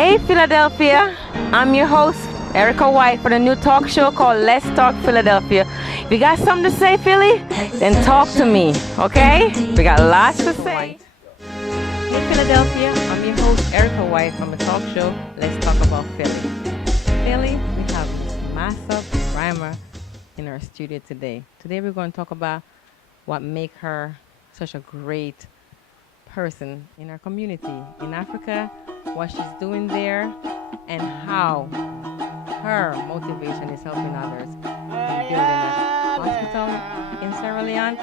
Hey Philadelphia, I'm your host, Erica White, for the new talk show called Let's Talk Philadelphia. If you got something to say, Philly, then talk to me, okay? We got lots to say. Hey Philadelphia, I'm your host, Erica White, from the talk show Let's Talk About Philly. Philly, we have Miss Massa Brima in our studio today. Today we're going to talk about what makes her such a great person in our community in Africa, what she's doing there, and how her motivation is helping others in building a hospital in Sierra Leone,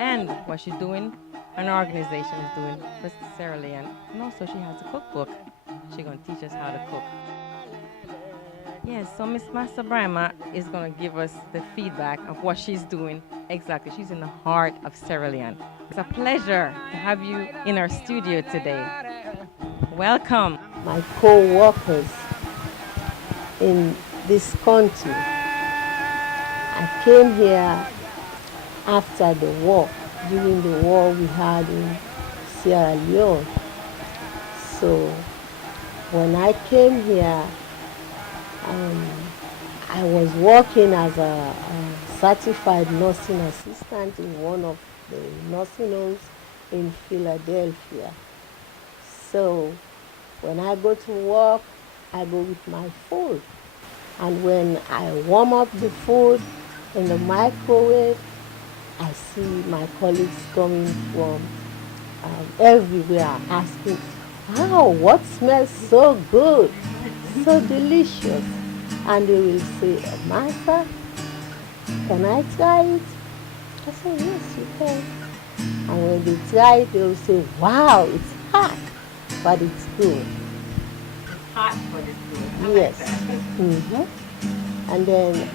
and what she's doing, an organization is doing for Sierra Leone. And also she has a cookbook. She's going to teach us how to cook. Yes, so Miss Massa Brima is going to give us the feedback of what she's doing exactly. She's in the heart of Sierra Leone. It's a pleasure to have you in our studio today. Welcome. My co-workers in this country. I came here after the war, during the war we had in Sierra Leone. So when I came here, I was working as a certified nursing assistant in one of the nursing homes in Philadelphia. So when I go to work, I go with my food. And when I warm up the food in the microwave, I see my colleagues coming from everywhere asking, wow, what smells so good, so delicious? And they will say, Martha, can I try it? I say, yes, you can. And when they try it, they will say, wow, it's hot, but it's good. It's hot, but it's good. Yes. And then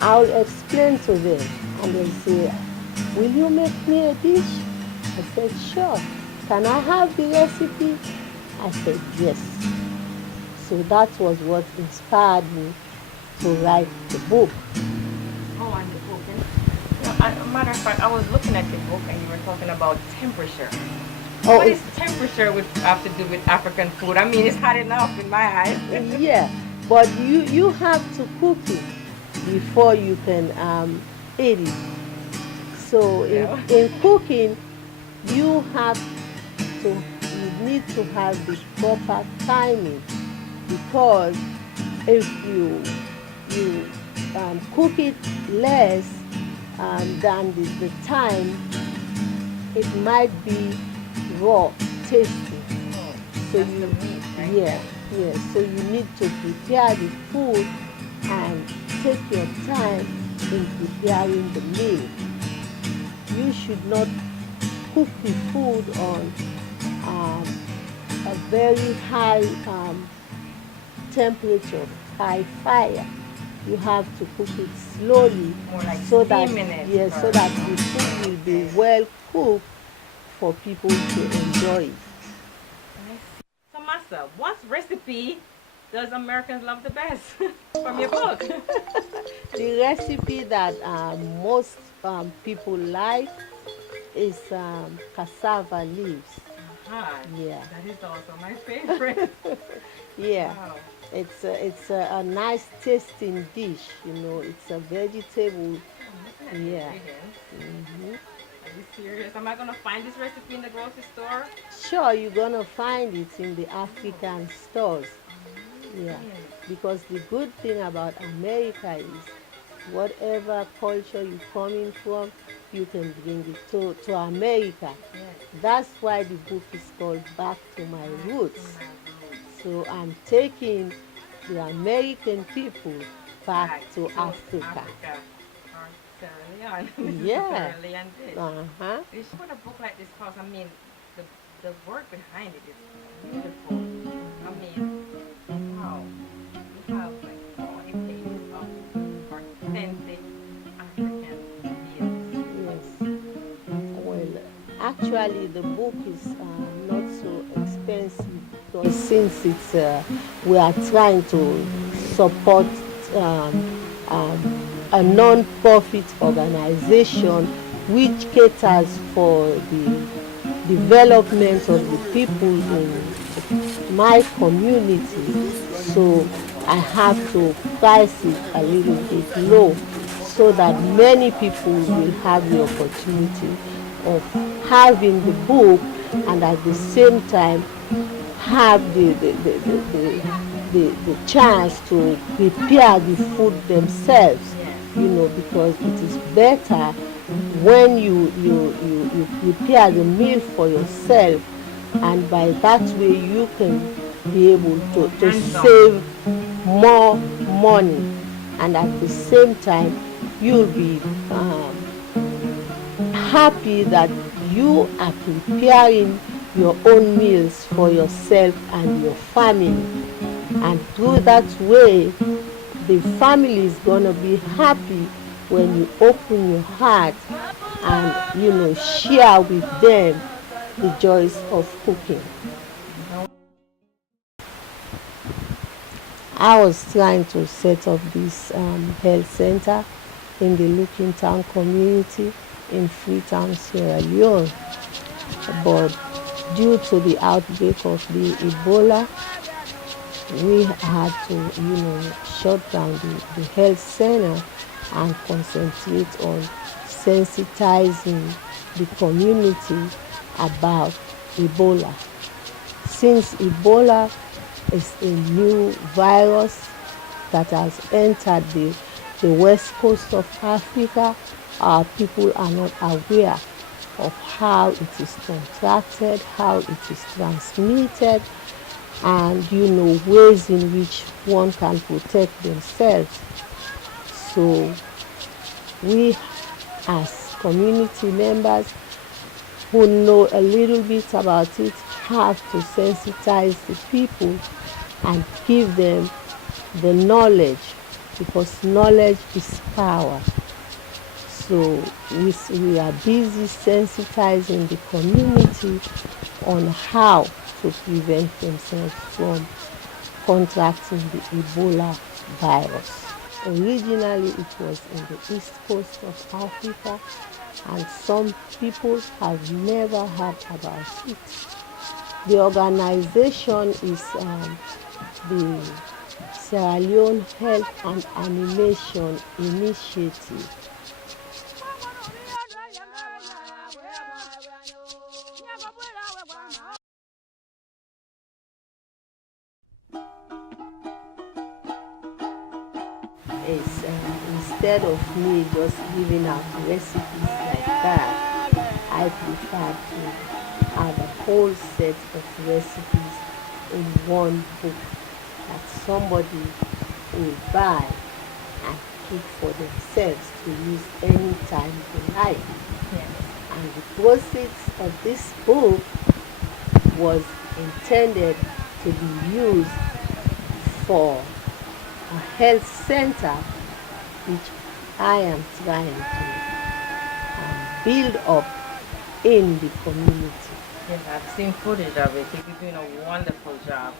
I'll explain to them, and they'll say, will you make me a dish? I said, sure. Can I have the recipe? I said, yes. So that was what inspired me to write the book. Oh, and the book. As a matter of fact, I was looking at the book and you were talking about temperature. Oh, what is temperature have to do with African food? I mean, it's hot enough in my eyes. Yeah, but you have to cook it before you can eat it. So in cooking, you need to have the proper timing, because if you cook it less than the time, it might be raw, tasty. So you meat, right? So you need to prepare the food and take your time in preparing the meal. You should not cook the food on a very high temperature, high fire. You have to cook it slowly, more like so that so that the food will be well cooked for people to enjoy it. So Massa, what recipe does Americans love the best from your book? The recipe that most people like is cassava leaves. Yeah. That is also my favorite. Yeah. Wow. It's a nice tasting dish, you know. It's a vegetable. Yeah. Are you serious? Am I gonna find this recipe in the grocery store? Sure, you're gonna find it in the African stores. Yeah. Because the good thing about America is whatever culture you're coming from, you can bring it to America. Yes. That's why the book is called Back to My Roots. So I'm taking the American people back to Africa. Or Sierra Leone. Yeah. Sierra Leone dish. What a book like this costs, I mean, the work behind it is beautiful. I mean, wow. You have like 20 pages of authentic African meals. Yes. Well, actually the book is not so expensive, because since it's we are trying to support a non-profit organization which caters for the development of the people my community, so I have to price it a little bit low so that many people will have the opportunity of having the book and at the same time have the chance to prepare the food themselves, because it is better when you prepare the meal for yourself, and by that way you can be able to save more money, and at the same time you'll be happy that you are preparing your own meals for yourself and your family. And through that way, the family is going to be happy when you open your heart and, share with them the joys of cooking. I was trying to set up this health center in the Looking Town community in Freetown, Sierra Leone. But due to the outbreak of the Ebola, we had to, shut down the health center and concentrate on sensitizing the community about Ebola. Since Ebola is a new virus that has entered the west coast of Africa, our people are not aware of how it is contracted, how it is transmitted, and ways in which one can protect themselves. So we as community members who know a little bit about it have to sensitize the people and give them the knowledge, because knowledge is power. So we are busy sensitizing the community on how to prevent themselves from contracting the Ebola virus. Originally it was in the east coast of Africa, and some people have never heard about it. The organization is the Sierra Leone Health and Animation Initiative. Is instead of me just giving out recipes like that, I prefer to have a whole set of recipes in one book that somebody will buy and keep for themselves to use anytime they like. And the proceeds of this book was intended to be used for a health center which I am trying to build up in the community. Yes, I've seen footage of it. You're doing a wonderful job.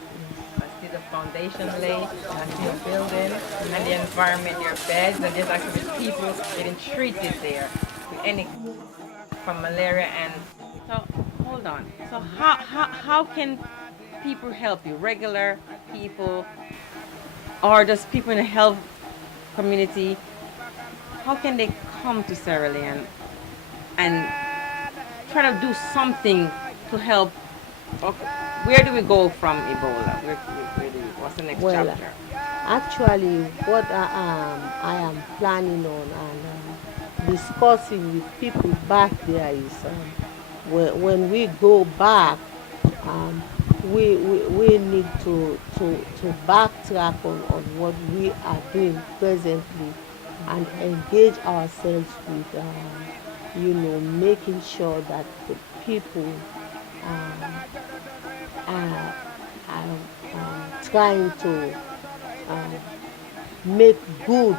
I see the foundation laid, I see the building and the environment, their beds, and there's actually people getting treated there with any from malaria. And so, hold on. So how can people help you? Regular people or just people in the health community? How can they come to Sierra Leone and try to do something to help? Where do we go from Ebola? What's the next chapter? Actually, what I am planning on and discussing with people back there is when we go back, we need to backtrack on what we are doing presently and engage ourselves with making sure that the people are trying to make good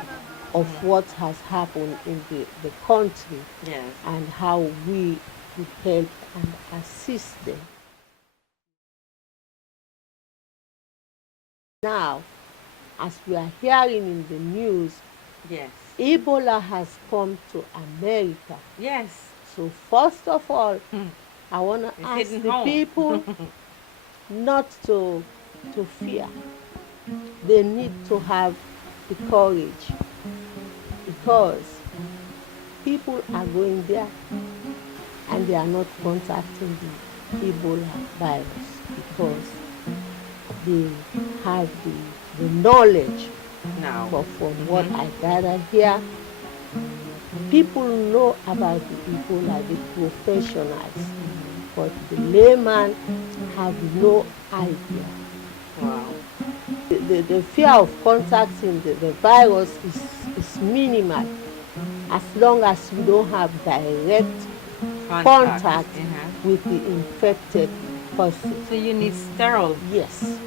of what has happened in the country. Yes. And how we could help and assist them. Now, as we are hearing in the news, yes, Ebola has come to America. Yes. So first of all, I want to ask the people not to fear. They need to have the courage, because people are going there and they are not contacting the Ebola virus because they have the knowledge. No. But from what I gather here, people know about the Ebola, the professionals, but the layman have no idea. Wow. The fear of contacting the virus is minimal, as long as you don't have direct contact with the infected person. So you need sterile. Yes.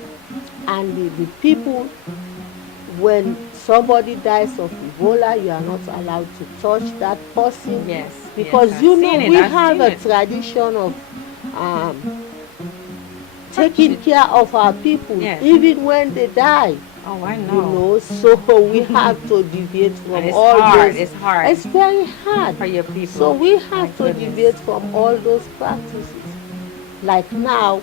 And the people, when somebody dies of Ebola, you are not allowed to touch that person. Yes. Because yes, you know we have a tradition of taking care of our people, Yes. even when they die. Oh, I know. You know, so we have to deviate from And it's all hard. those. It's hard. It's very hard For your people. So we have My to goodness. deviate from all those practices. Like now,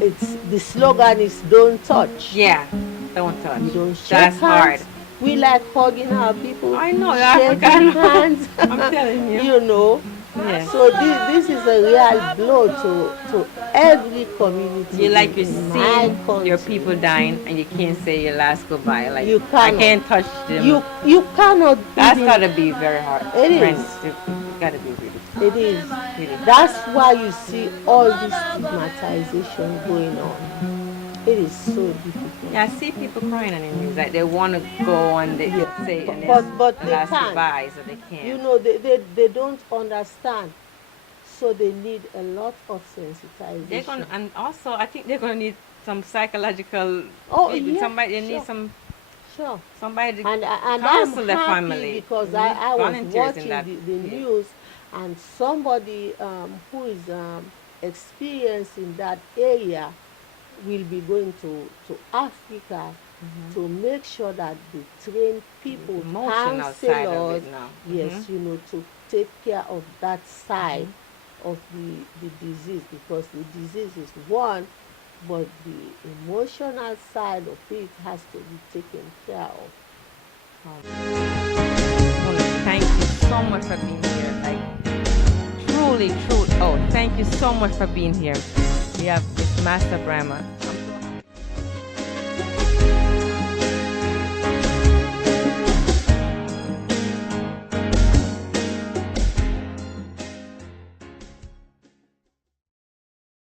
it's the slogan is "Don't touch." Yeah. Don't touch. We don't shake That's hands. hard. We like hugging our people. I know. Shaking African. hands. I'm telling you. You know. Yes. So this is a real blow to every community. You like you're in my seeing country. your people dying and you can't say your last goodbye. Like You I cannot. can't touch them. You cannot. That's even- gotta be very hard. It is. Friends, it gotta be really. It is. Really. That's why you see all this stigmatization going on. It is so difficult. Yeah, I see people crying on the news. Like they want to go and they say and But they last can't. goodbye, so they can't. You know, they don't understand. So they need a lot of sensitization. They're gonna, and also I think they're gonna need some psychological. Oh, people. yeah, Somebody they need sure. Sure. somebody to And I'm counsel their happy family. because We need I was volunteers in watching that. the news, and somebody who is experienced in that area will be going to Africa to make sure that they train people, Emotional side of counselors, it now. yes, you know, to take care of that side of the disease, because the disease is one, but the emotional side of it has to be taken care of. Thank you so much for being here. Like truly. Oh, thank you so much for being here. We have Miss Massa Brima.